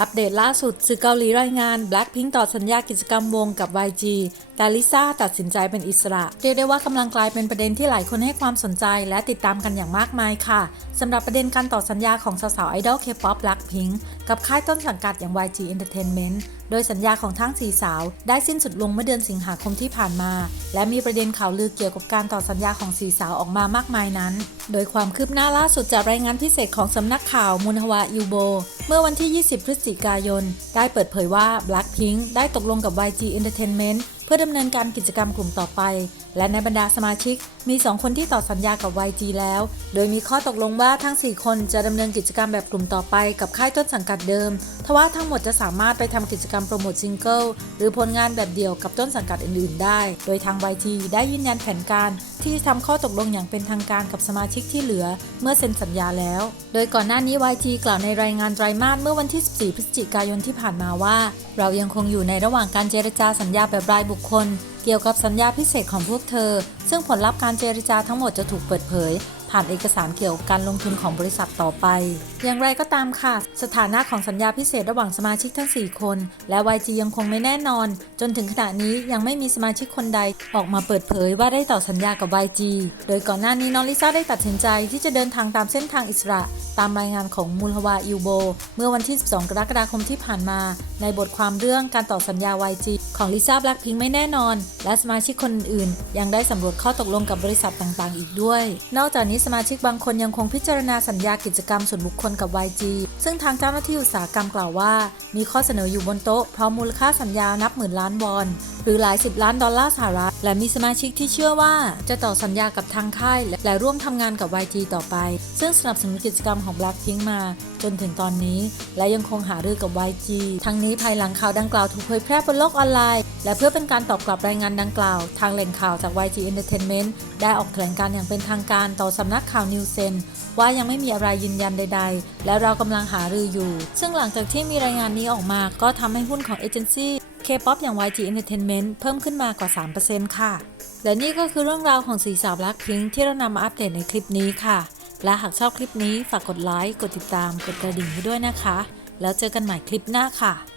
อัปเดตล่าสุดสื่อเกาหลีรายงาน Blackpink ต่อสัญญากิจกรรมวงกับ YG แต่ลิซ่าตัดสินใจเป็นอิสระ เรียกได้ว่ากำลังกลายเป็นประเด็นที่หลายคนให้ความสนใจและติดตามกันอย่างมากมายค่ะสำหรับประเด็นการต่อสัญญาของสาวๆไอดอลเคป๊อป Blackpink กับค่ายต้นสังกัดอย่าง YG Entertainment โดยสัญญาของทั้งสี่สาว ได้สิ้นสุดลงเมื่อเดือนสิงหาคมที่ผ่านมา และมีประเด็นข่าวลือเกี่ยวกับการต่อสัญญาของสี่สาวออกมามากมายนั้น โดยความคืบหน้าล่าสุดจากรายงานพิเศษของสำนักข่าวมุนฮวายูโบ เมื่อวันที่ 20 พฤศจิกายน ได้เปิดเผยว่า Blackpink ได้ตกลงกับ YG Entertainment เพื่อดำเนินการกิจกรรมกลุ่มต่อไป และในบรรดาสมาชิก มี 2 คนที่ต่อสัญญากับ YG แล้ว โดยมีข้อตกลงว่าทั้ง 4 คนจะดำเนินกิจกรรมแบบกลุ่มต่อไปกับค่ายต้นสังกัดเดิม ทว่าทั้งหมดจะสามารถไปทำกิจกรรมโปรโมทซิงเกิลหรือผลงานแบบเดียวกับต้นสังกัดอื่นๆ ได้ โดยทาง YG ได้ยืนยันแผนการ ที่ทำข้อตกลงอย่างเป็นทางการกับสมาชิกที่เหลือเมื่อเซ็นสัญญาแล้ว โดยก่อนหน้านี้ YG กล่าวในรายงานไตรมาสเมื่อวันที่ 14 พฤศจิกายนที่ผ่านมาว่า เรายังคงอยู่ในระหว่างการเจรจาสัญญาแบบรายบุคคล เกี่ยวกับสัญญาพิเศษของพวกเธอ ซึ่งผลลัพธ์การเจรจาทั้งหมดจะถูกเปิดเผยผ่านเอกสารเกี่ยวกับการลงทุนของบริษัทต่อไป อย่างไรก็ตามค่ะ สถานะของสัญญาพิเศษระหว่างสมาชิกทั้ง 4 คน และ YG ยังคงไม่แน่นอน จนถึงขณะนี้ยังไม่มีสมาชิกคนใดออกมาเปิดเผยว่าได้ต่อสัญญากับ YG โดยก่อนหน้านี้น้องลิซ่าได้ตัดสินใจที่จะเดินทางตามเส้นทางอิสระ ตามรายงานของมูลฮวาอิวโบ เมื่อวันที่ 12 กรกฎาคมที่ผ่านมา ในบทความเรื่องการต่อสัญญา YG ของลิซ่าแบล็คพิงไม่แน่นอน และสมาชิกคนอื่นยังได้สำรวจข้อตกลงกับบริษัทต่างๆ อีกด้วย นอกจากนี้สมาชิกบางคนยังคงพิจารณาสัญญากิจกรรมส่วนบุคคลกับ YG ซึ่งทางเจ้าหน้าที่อุตสาหกรรมกล่าวว่า มีข้อเสนออยู่บนโต๊ะพร้อมมูลค่าสัญญานับหมื่นล้านวอน หรือหลายสิบล้านดอลลาร์สหรัฐ และมีสมาชิกที่เชื่อว่าจะต่อสัญญากับทางค่าย และร่วมทำงานกับ YG ต่อไป ซึ่งสนับสนุนกิจกรรมของ Blackpink มา จนถึงตอนนี้ และยังคงหารือกับ YG ทั้งนี้ภายหลังข่าวดังกล่าวถูกเผยแพร่บนโลกออนไลน์ และเพื่อเป็นการตอบกลับรายงานดังกล่าว ทางแหล่งข่าวจาก YG Entertainment ได้ออกแถลงการอย่างเป็นทางการต่อสำนักข่าวนิวเซนว่ายังไม่มีอะไรยืนยันใด ๆ และเรากำลังหารืออยู่ ซึ่งหลังจากที่มีรายงานนี้ออกมาก็ทำให้หุ้นของเอเจนซี่ K-POP อย่าง YG Entertainment เพิ่มขึ้นมากว่า 3%ค่ะ และนี่ก็คือเรื่องราวของสีสาวรักพิงที่เรานำมาอัปเดตในคลิปนี้ค่ะ และหากชอบคลิปนี้ฝากกดไลค์ กดติดตาม กดกระดิ่งให้ด้วยนะคะ แล้วเจอกันใหม่คลิปหน้าค่ะ